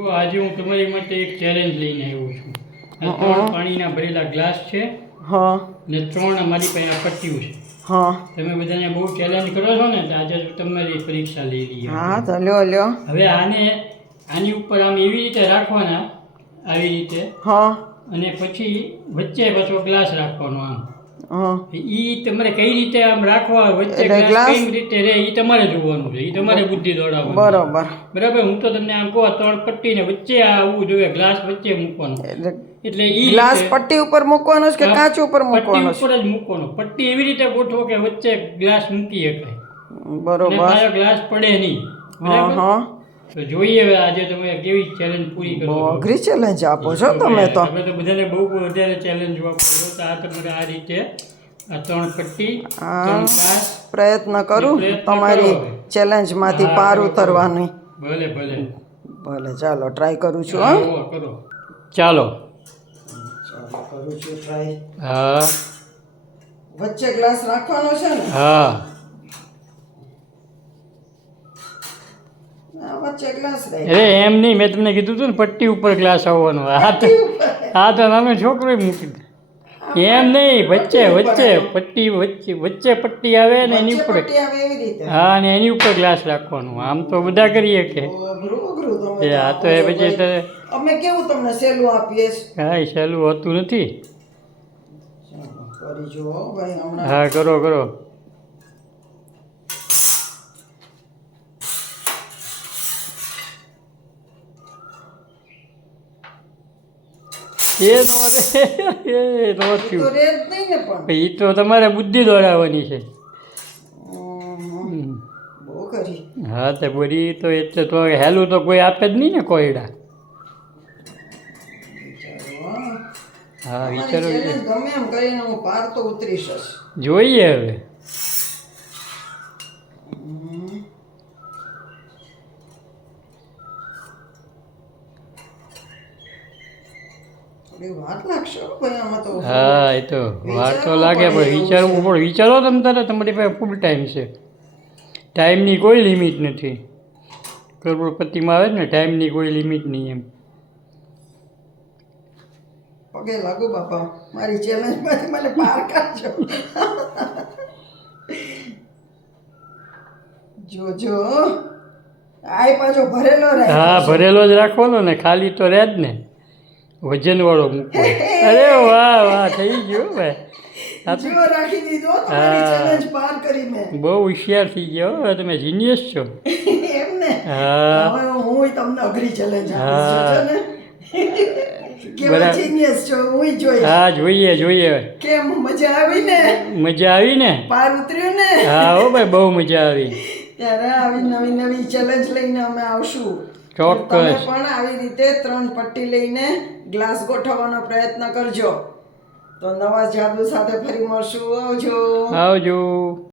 તો આજે હું તમારી માટે એક ચેલેન્જ લઈને આવ્યો છું. આ 3 પાણીના ભરેલા ગ્લાસ છે હા ને 3 અમારી પાસે આ પટ્ટીઓ છે. હા તમે બધાને બહુ ચેલેન્જ કરો છો ને તો આજે તમારી પરીક્ષા લઈ લઈએ. હા તો લ્યો હવે આની ઉપર આમ એવી રીતે રાખવાના, આવી રીતે, હા અને પછી વચ્ચે પાછો ગ્લાસ રાખવાનો આમ. હા ઈ તમારે કઈ રીતે આમ રાખવા, વચ્ચે એટલે ગ્લાસ glass? કઈ રીતે રે ઈ તમારે જોવાનું છે, ઈ તમારે બુદ્ધિ દોડાવવાની છે. બરોબર. બરાબર. હું તો તમને આમ કહું, 3 પટ્ટી ને વચ્ચે આવવું જોઈએ, ગ્લાસ વચ્ચે મૂકવાનો. એટલે ઈ ગ્લાસ રીતે પટ્ટી ઉપર મૂકવાનો છે કે કાચ ઉપર પટ્ટી મૂકવાનો ઉપર જ મૂકવાનો. પટ્ટી એવી રીતે ગોઠવો કે વચ્ચે ગ્લાસ મૂકી શકાય છે? અને બરોબર. પાછો ગ્લાસ પડે નહીં. હા બરાબર. હા તો જોઈએ હવે આજે તમે કેવી ચેલેન્જ પૂરી કરો બહુ છો. અઘરી ચેલેન્જ આપો છો તમે તો. તમે તો બધાને બહુ વધારે ચેલેન્જ આપો છો. તો આ તમારે આ રીતે આ 3 પટ્ટી, 3 ગ્લાસ પ્રયત્ન કરું પ્રયત્ન તમારી કરો હવે. ચેલેન્જમાંથી હા, પાર કરો, કરો. ઉતરવાની. ભલે ભલે. ભલે ચાલો ટ્રાય કરું છું. હા, હા હોવા કરો. ચાલો. ચાલો કરું છું ટ્રાય. હા વચ્ચે ગ્લાસ રાખવાનો છે ને? હા વચ્ચે ગ્લાસ રહે. અરે એમ નહીં, મેં તમને કીધું હતું ને પટ્ટી ઉપર ગ્લાસ આવવાનો. હા તો નાનો છોકરો મૂકી દે. એમ નહીં, વચ્ચે વચ્ચે પટ્ટી, વચ્ચે પટ્ટી આવે ને એની વચ્ચે ઉપર. પટ્ટી આવે એવી રીતે. હા, અને એની ઉપર ગ્લાસ રાખવાનું. આમ તો બધા કરીએ કે. અઘરું તમે એ આ તો એ આપો છો પછી ભાઈ. અમે કેવું તમને સહેલું આપીએ છે. કાંઈ સહેલું હોતું નથી. કરી જુઓ ભાઈ હમણાં. હા, કરો કરો. એ નો રે, એ નો તો થયું. રે જ નહીં ને પણ. એ તો તમારે બુદ્ધિ દોડાવવાની છે. બહુ કરી. હા તો બધી તો એટલે તો હેલું તો કોઈ આપે જ નહીં ને કોયડા. હા, વિચારો ચેલેન્જ ગમે એમ કરીને હું પાર તો ઉતરીશ જ. જોઈએ હવે. થોડી વાર લાગશે હો ભાઈ આમાં તો. હા, એ તો વાર તો લાગે, પણ વિચારવું પડે. વિચારો તમે તારે, તમારી પાસે ફૂલ ટાઈમ છે. ટાઈમની કોઈ લિમિટ નથી. કરોડપતિમાં આવે ને, ટાઈમની કોઈ લિમિટ નહીં એમ. પગે લાગુ બાપા, મારી ચેલેન્જમાંથી મને પાર કાઢજો. જોજો આય પાછો ભરેલો રહે. હા, ભરેલો જ રાખવાનો ને, ખાલી તો રહે જ ને. વજનવાળો મૂકવો. અરે વાહ વાહ, થઈ ગયું ભાઈ. જો રાખી દીધો તમારી ચેલેન્જ પાર કરી મેં. બહુ હોશિયાર થઈ ગયો. હવે તમે જીનિયસ છો. એમ ને. હા હવે હું તમને અઘરી ચેલેન્જ હા. આપીશ ને. કેવા જીનિયસ છો હું જોઈ. હા, જોઈએ જોઈએ. કેમ મજા આવી ને? મજા આવી ને? પાર ઉતર્યું ને? હા હો ભાઈ, બહુ મજા આવી. ત્યારે આવી નવી નવી ચેલેન્જ લઈને અમે આવશું. ચોક્કસ. તમે પણ આવી રીતે 3 પટ્ટી લઈને ગ્લાસ ગોઠવવાનો પ્રયત્ન કરજો. તો નવા જાદુ સાથે ફરી મળશું. આવજો. આવજો.